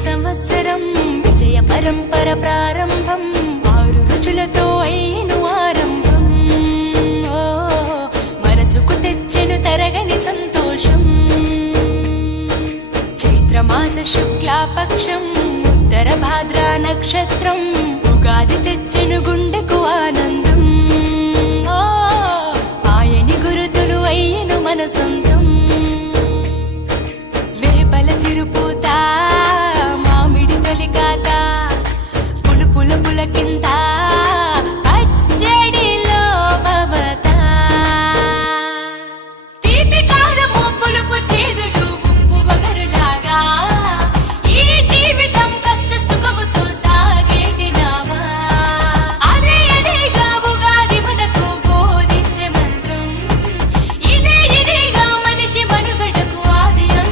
సంవత్సరం విజయ పరంపర ప్రారంభం 6 రుచులతో అయిను ఆరంభం మనసుకు తెచ్చెను తరగని సంతోషం చైత్రమాస శుక్లాపక్షం ఉత్తర భాద్రా నక్షత్రం ఉగాది తెచ్చెను గుండెకు ఆనందం ఆయని గురుతులు అయ్యను మన సొంతం